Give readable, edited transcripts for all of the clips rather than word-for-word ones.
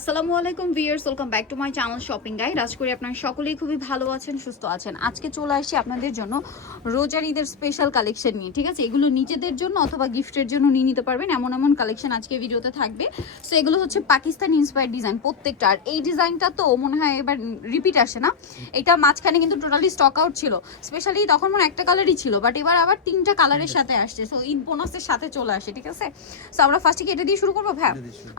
আসসালামু আলাইকুম viewers, welcome back to my channel shopping guide. আজ করি আপনারা সকলেই খুবই ভালো আছেন, সুস্থ আছেন। আজকে চলে আসি আপনাদের জন্য রোজার ঈদের স্পেশাল কালেকশন নিয়ে। ঠিক আছে, এগুলো নিজেদের জন্য অথবা গিফটের জন্য নিয়ে নিতে পারবেন, এমন এমন কালেকশন আজকে ভিডিওতে থাকবে। সো এগুলো হচ্ছে পাকিস্তানি ইন্সপায়ার্ড ডিজাইন প্রত্যেকটা। আর এই ডিজাইনটা তো মনে হয় এবার রিপিট আসে না, এটা মাঝখানে কিন্তু টোটালি স্টক আউট ছিল। স্পেশালি তখন মনে একটা কালারই ছিল, বাট এবার আবার তিনটা কালারের সাথে আসছে। সো ঈদ বোনাসের সাথে চলে আসে। ঠিক আছে, সো আমরা ফার্স্টে কি এটা দিয়ে শুরু করবো? হ্যাঁ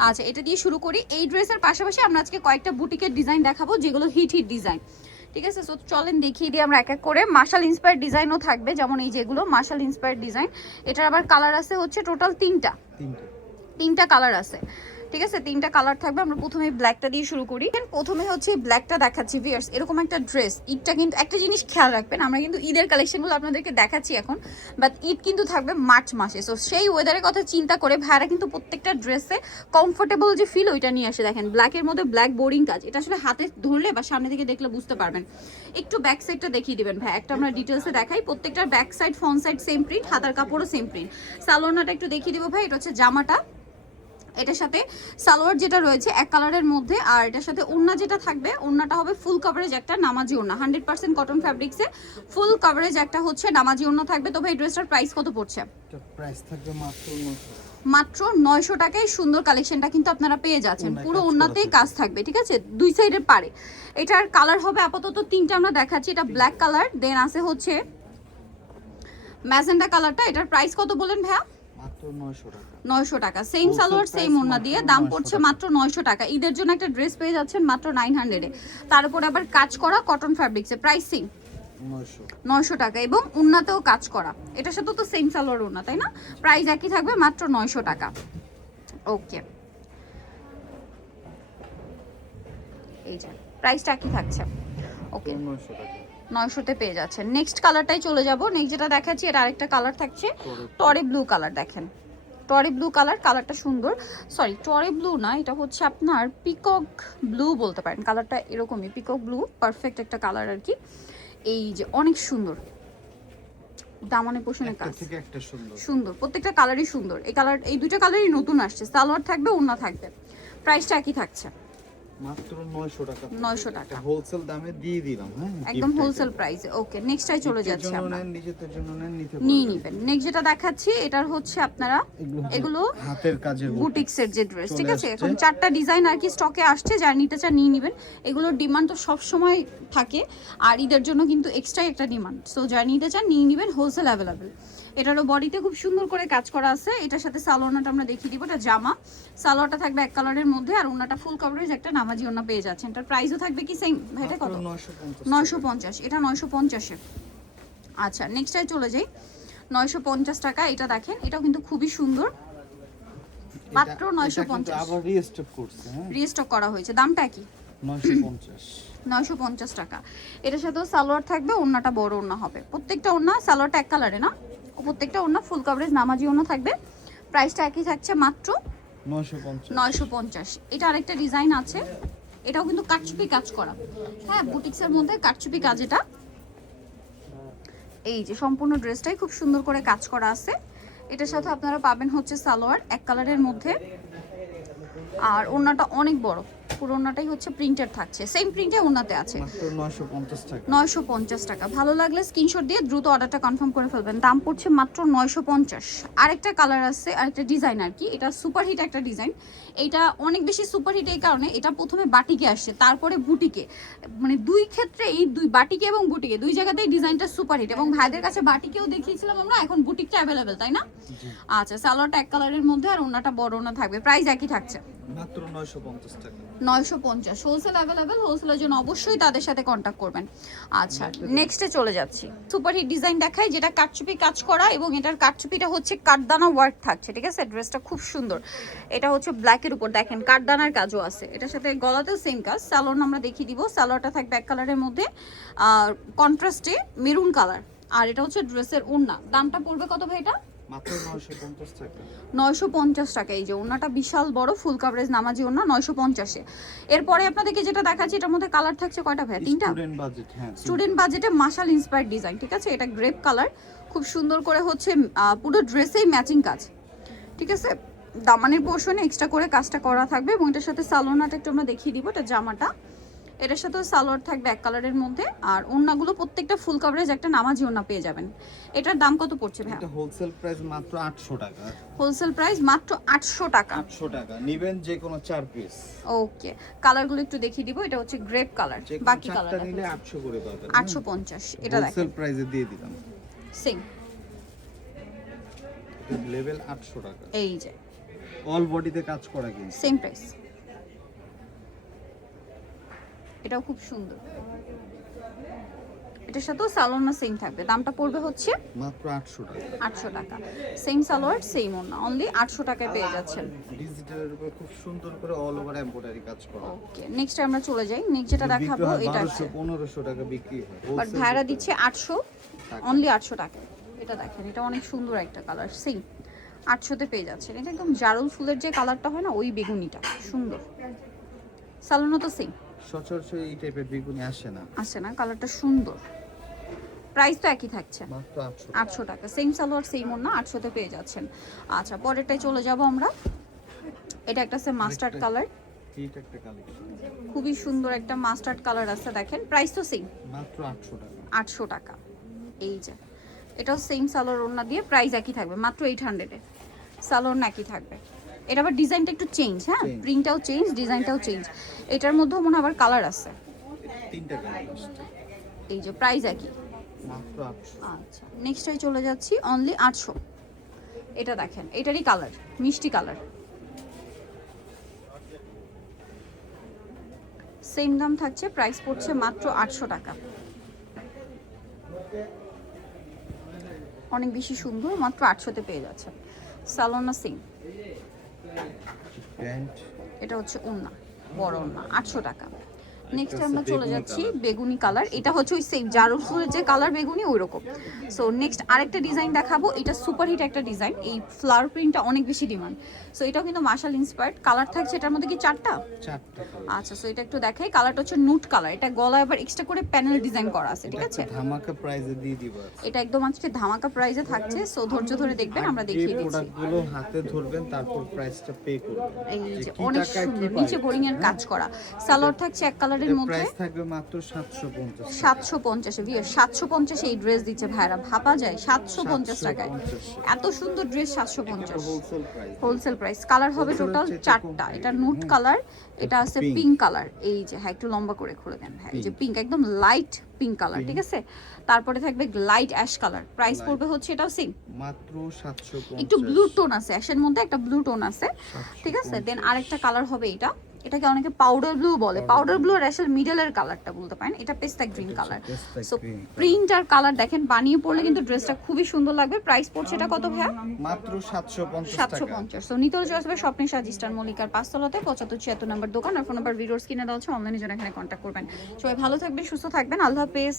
আচ্ছা, এটা দিয়ে শুরু করি। এই ড্রেসের পাশাপাশি আমরা আজকে কয়েকটা বুটিকের ডিজাইন দেখাবো যেগুলো হিট ডিজাইন। ঠিক আছে, সো চলেন দেখিয়ে দিই আমরা এক এক করে। মার্শাল ইন্সপায়ার্ড ডিজাইনও থাকবে, যেমন এই যেগুলো মার্শাল ইন্সপায়ার্ড ডিজাইন। এটার আবার কালার আছে হচ্ছে টোটাল তিনটা কালার আছে। ঠিক আছে, তিনটা কালার থাকবে। আমরা প্রথমে ব্ল্যাকটা দিয়ে শুরু করি। প্রথমে হচ্ছে ব্ল্যাকটা দেখাচ্ছি ভিউয়ার্স। এরকম একটা ড্রেস, ঈদটা কিন্তু একটা জিনিস খেয়াল রাখবেন, আমরা কিন্তু ঈদের কালেকশনগুলো আপনাদেরকে দেখাচ্ছি এখন, বাট ঈদ কিন্তু থাকবে মার্চ মাসে। সো সেই ওয়েদারের কথা চিন্তা করে ভাইরা কিন্তু প্রত্যেকটা ড্রেসে কমফোর্টেবল যে ফিল ওইটা নিয়ে আসে। দেখেন ব্ল্যাকের মধ্যে ব্ল্যাক বোরিং কাজ, এটা আসলে হাতে ধরলে বা সামনে থেকে দেখলে বুঝতে পারবেন। একটু ব্যাক সাইডটা দেখিয়ে দিবেন ভাই, একটা আমরা ডিটেলসে দেখাই। প্রত্যেকটার back side front side same print, হাতার কাপড়ও সেম প্রিন্ট। সালোয়ারটা একটু দেখিয়ে দিব ভাই। এটা হচ্ছে জামাটা, এটার সাথে সালোয়ার যেটা রয়েছে এক কালারের মধ্যে, আর এটার সাথে ওড়না যেটা থাকবে, ওড়নাটা হবে ফুল কভারেজ একটা নামাজি ওড়না, 100% কটন ফ্যাব্রিক্সে ফুল কভারেজ একটা হচ্ছে নামাজি ওড়না থাকবে। তবে এই ড্রেসটার প্রাইস কত পড়ছে? প্রাইস থাকবে মাত্র 900 টাকায় সুন্দর কালেকশনটা কিন্তু আপনারা পেয়ে যাচ্ছেন। পুরো ওড়নাতেই কাজ থাকবে। ঠিক আছে, দুই সাইডের পারে। এটার কালার হবে আপাতত তিনটা আমরা দেখাচ্ছি। এটা ব্ল্যাক কালার, দেন আছে হচ্ছে ম্যাজেন্ডা কালারটা। এটার প্রাইস কত বলেন ভাইয়া? মাত্র 900 টাকা। সেম সালোয়ার সেম ওড়না দিয়ে দাম পড়ছে মাত্র 900 টাকা। ঈদের জন্য একটা ড্রেস পেয়ে যাচ্ছেন মাত্র 900 এ। তার উপরে আবার কাজ করা কটন ফ্যাব্রিক্সে, প্রাইসিং 900 টাকা এবং ওড়নাতেও কাজ করা। এটার সাথে তো সেম সালোয়ার ওড়না, তাই না? প্রাইস একই থাকবে, মাত্র 900 টাকা। ওকে, এই যে প্রাইসটা একই থাকছে। ওকে, 900-তে পেয়ে যাচ্ছেন। নেক্সট কালারটাই চলে যাব। নেক্সট যেটা দেখাচ্ছি এটা আরেকটা কালার থাকছে, টরে ব্লু কালার। দেখেন টরে ব্লু কালার, কালারটা সুন্দর। সরি, টরে ব্লু না, এটা হচ্ছে আপনার পিকক ব্লু বলতে পারেন। কালারটা এরকমই পিকক ব্লু, পারফেক্ট একটা কালার আর কি। এই যে অনেক সুন্দর দামানে পোষণের কাজ, সুন্দর প্রত্যেকটা কালারই সুন্দর। এই কালার, এই দুইটা কালারই নতুন আসছে। সালোয়ার থাকবে, ওড়না থাকবে। প্রাইসটা একই থাকছে মাত্র 900 টাকা। 900 টাকা হোলসেল দামে দিয়ে দিলাম। হ্যাঁ, একদম হোলসেল প্রাইসে। ওকে, নেক্সটটাই চলে যাচ্ছে আমরা। নিজেদের জন্য নিতে নিয়ে নেবেন। নেক্সট যেটা দেখাচ্ছি এটার হচ্ছে আপনারা এগুলো হাতের কাজের বুটিক্সের যে ড্রেস। ঠিক আছে, এখন চারটা ডিজাইন আর কি স্টকে আসছে, যারা নিতে চান নিয়ে নেবেন। এগুলোর ডিমান্ড তো সব সময় থাকে, আর ঈদের জন্য কিন্তু এক্সট্রা একটা ডিমান্ড। সো যারা নিতে চান নিয়ে নেবেন, হোলসেল অ্যাভেলেবেল। এটারও বডিতে খুব সুন্দর করে কাজ করা আছে। এটার সাথে সালোয়ারটা আমরা দেখিয়ে দিব। এটা জামা, সালোয়ারটা থাকবে এক কালারের মধ্যে, আর ওনাটা ফুল কভারেজ একটা নামাজি ওনা পেয়ে যাচ্ছেন। এটার প্রাইসও থাকবে কি সেম? এটা কত? 950। এটা 950-এ। আচ্ছা, নেক্সটটাই চলে যাই। 950 টাকা। এটা দেখেন, এটাও কিন্তু খুবই সুন্দর, মাত্র 950। আবার রিস্টক করছে, হ্যাঁ রিস্টক করা হয়েছে। দামটা কি? 950 টাকা। এটার সাথেও সালোয়ার থাকবে, ওড়নাটা বড় ওড়না হবে। প্রত্যেকটা ওড়না, সালোয়ারটা এক কালারে না, প্রত্যেকটা ওড়না ফুল কভারেজ নামাজি ওড়না থাকবে। প্রাইসটা একই থাকছে, মাত্র 950। এটা আরেকটা ডিজাইন আছে, এটাও কিন্তু কাটচুপি কাজ করা। হ্যাঁ, বুটিক্সের মধ্যে কাটচুপি কাজ। এটা এই যে সম্পূর্ণ ড্রেসটাই খুব সুন্দর করে কাজ করা আছে। এটার সাথে আপনারা পাবেন হচ্ছে সালোয়ার এক কালারের মধ্যে, আর ওড়নাটা অনেক বড়, পুরো ওড়নাটাই হচ্ছে প্রিন্টেড থাকছে, সেম প্রিন্টে ওড়নাতে আছে। 950 টাকা। ভালো লাগলে স্ক্রিনশট দিয়ে দ্রুত অর্ডারটা কনফার্ম করে ফেলবেন। দাম পড়ছে মাত্র 950। আরেকটা কালার আছে, আরেকটা ডিজাইন আর কি। এটা সুপারহিট একটা ডিজাইন। এটা অনেক বেশি সুপারহিট এই কারণে, এটা প্রথমে বাটিকে আসছে, তারপরে বুটিকে। মানে দুই ক্ষেত্রে, এই দুই বাটিকে এবং বুটিকে দুই জায়গাতেই ডিজাইনটা সুপারহিট। এবং ভাইদের কাছে বাটিকেও দেখিয়েছিলাম আমরা, এখন বুটিকটা অ্যাভেলেবেল, তাই না? আচ্ছা, সালোয়ারটা এক কালারের মধ্যে, আর ওড়নাটা বড় ওড়না থাকবে। প্রাইস একই থাকছে, মাত্র 950 টাকা। 950। হোলসেল অ্যাভেলেবেল, হোলসেলের জন্য অবশ্যই তাদের সাথে কন্ট্যাক্ট করবেন। আচ্ছা, নেক্সটে চলে যাচ্ছি। সুপারহিট ডিজাইন দেখাই, যেটা কাটচুপি কাজ করা, এবং এটার কাটচুপিটা হচ্ছে কাঠদানা ওয়ার্ক থাকছে। ঠিক আছে, ড্রেসটা খুব সুন্দর। এটা হচ্ছে ব্ল্যাকের উপর দেখেন কাঠদানার কাজও আছে। এটার সাথে গলাতেও সেম কাজ। সালোয়ার আমরা দেখিয়ে দিব। সালোয়ারটা থাকবে এক কালারের মধ্যে, আর কন্ট্রাস্টে মেরুন কালার। আর এটা হচ্ছে ড্রেসের ওড়না। দামটা পড়বে কত ভাই? এটা মাত্র 950 টাকা। 950 টাকা। এই যে ওড়নাটা বিশাল বড়, ফুল কভারেজ নামাজি ওড়না, 950-এ। এরপরে আপনাদেরকে যেটা দেখাচ্ছি, এটার মধ্যে কালার থাকছে কয়টা ভাই? তিনটা। স্টুডেন্ট বাজেটে মাশাল ইন্সপায়ার্ড ডিজাইন। ঠিক আছে, এটা গ্রেপ কালার, খুব সুন্দর করে হচ্ছে পুরো ড্রেসেই ম্যাচিং কাজ। ঠিক আছে, দামানের পোর্শনে এক্সট্রা করে কাজটা করা থাকবে এবং এটার সাথে সালোয়ারটা একটু আমরা দেখিয়ে দিব। এটা জামাটা, এটার সাথে সালোয়ার থাকবে এক কালারের মধ্যে। আর ওড়নাগুলো প্রত্যেকটা ফুল কভারেজ একটা নামাজি ওড়না পেয়ে যাবেন। এটার দাম কত পড়ছে ভাই? এটা হোলসেল প্রাইস মাত্র 800 টাকা। হোলসেল প্রাইস মাত্র 800 টাকা। 800 টাকা নেবেন যে কোনো 4 পিস। ওকে, কালারগুলো একটু দেখিয়ে দিব। এটা হচ্ছে গ্রেপ কালার, বাকি কালার নিলে 800 করে পাবেন। 850। এটা দেখেন হোলসেল প্রাইসে দিয়ে দিলাম। সেম, এটা লেভেল 800 টাকা। এই যে অল বডিতে কাজ করা কিন্তু সেম প্রাইস। এটাও খুব সুন্দর, এটার সাথেও সালোয়ার সেম থাকবে। দামটা পড়বে হচ্ছে মাত্র 800 টাকা। 800 টাকা। সেম সালোয়ার সেম ওড়না, অনলি 800 টাকায় পেয়ে যাচ্ছেন। ডিজিটালের উপর খুব সুন্দর করে অল ওভার এমব্রয়ডারি কাজ করা। ওকে, নেক্সট আমরা চলে যাই। নেক্সট যেটা দেখাবো এটা আছে, 1200 টাকা বিক্রি হয়। বাট ভাইরা দিচ্ছে 800, অনলি 800 টাকা। এটা দেখেন, এটা অনেক সুন্দর একটা কালার, সেম 800 তে পেয়ে যাচ্ছেন। এটা একদম জারুল ফুলের যে কালারটা হয় না, ওই বেগুনিটা সুন্দর। সালোয়ারও তো সেম, সচরাচর এই টাইপের বেগুনি আসে না। আসে না, কালারটা সুন্দর। প্রাইস তো একই থাকছে, মাত্র 800 800 টাকা। সেম সালোয়ার সেম ওড়না, 800 তে পেয়ে যাচ্ছেন। আচ্ছা, পরেরটাই চলে যাব আমরা। এটা একটা আছে মাস্টার্ড কালার, এইটা একটা কালেকশন খুবই সুন্দর একটা মাস্টার্ড কালার আছে। দেখেন প্রাইস তো সেম, মাত্র 800 টাকা। 800 টাকা। এই যে এটাও সেম সালোয়ার ওড়না দিয়ে, প্রাইস একই থাকবে মাত্র 800 এ। সালোয়ার একই থাকবে। এটা আবার ডিজাইনটা একটু চেঞ্জ, হ্যাঁ, প্রিন্টটাও চেঞ্জ, ডিজাইনটাও চেঞ্জ। এটার মধ্যেও মনে হয় আবার কালার আছে। তিনটা কালার আসছে। এই যে প্রাইস একই মাত্র 800। আচ্ছা, নেক্সটটাই চলে যাচ্ছি, অনলি 800। এটা দেখেন, এটারই কালার মিষ্টি কালার, সেম দাম থাকছে, প্রাইস পড়ছে মাত্র 800 টাকা। অনেক বেশি সুন্দর, মাত্র 800 তে পেয়ে যাচ্ছে। সালোনা সেম, প্যান্ট এটা হচ্ছে ওড়না, বড় ওড়না, 800 টাকা। নেক্সট হচ্ছে আমরা চলে বেগুনি যাচ্ছি কালার। বেগুনি কালার। এটা হচ্ছে ওই সেম জারুল ফুলের যে কালার বেগুনি, ওই রকম। সো নেক্সট আরেকটা ডিজাইন দেখাবো। এটা সুপার হিট একটা ডিজাইন, এই ফ্লাওয়ার প্রিন্টটা অনেক বেশি ডিমান্ড। সো এটাও কিন্তু মার্শাল ইন্সপায়ার্ড। কালার থাকছে এটার মধ্যে কি 4টা? 4টা কালার। আচ্ছা, সো এটা একটু দেখাই। কালারটা হচ্ছে নুট কালার, এটা গলায় আবার এক্সট্রা করে প্যানেল ডিজাইন করা আছে, ঠিক আছে? ধামাকা প্রাইসে দিয়ে দিব। এটা একদম আজকে ধামাকা প্রাইসে থাকছে। সো ধৈর্য ধরে দেখবেন, আমরা দেখিয়ে এই দিচ্ছি। প্রোডাক্টগুলো হাতে ধরবেন, তারপর প্রাইসটা পে করবেন। এই যে যে কি অনেক টাকায় কি সুন্দর, পাই। নিচে বোরিং এর কাজ করা। সালোয়ার থাকছে এক কালারের মধ্যে, প্রাইস থাকবে মাত্র 750 টাকা। 750 ভিউ 750 এই ড্রেস দিচ্ছে ভাইরা, ভাবা যায় 750 টাকায় 750 এত সুন্দর dress. 750 wholesale price. Wholesale price. Colour হবে Wholesale টোটাল হচ্ছে এটা 4টা। এটা নুট কালার, এটা আছে pink। Pink colour. এই যে হ্যাঁ, একটু লম্বা করে খুলে দেন ভাই। এই যে পিঙ্ক, একদম লাইট পিঙ্ক কালার, ঠিক আছে? তারপরে থাকবে লাইট অ্যাশ কালার। প্রাইস পড়বে হচ্ছে এটাও সেম, মাত্র 750। একটু ব্লু টোন আছে, অ্যাশের মধ্যে একটা ব্লু টোন আছে, ঠিক আছে? দেন আরেকটা কালার হবে এটা, এটাকে অনেকে পাউডার ব্লু বলে। পাউডার ব্লু আর অ্যাশের মিডলের কালারটা বলতে পারেন। এটা পেস্তা গ্রিন কালার। সো প্রিন্ট আর কালার দেখেন, বানিয়ে পড়লে কিন্তু ড্রেসটা খুবই সুন্দর লাগবে। প্রাইস পড়ছে এটা কত ভাইয়া? মাত্র 750 টাকা। 750। সো নিতে হলে আসবে স্বপ্নের সাজ ইস্টার মল্লিকার 5 তলাতে 7576 নম্বর দোকান। আর ফোন নাম্বার ভিডিওর স্ক্রিনে দেওয়া আছে, অনলাইনে জন্য এখানে কন্ট্যাক্ট করবেন। সবাই ভালো থাকবেন, সুস্থ থাকবেন, আল্লাহ হাফেজ।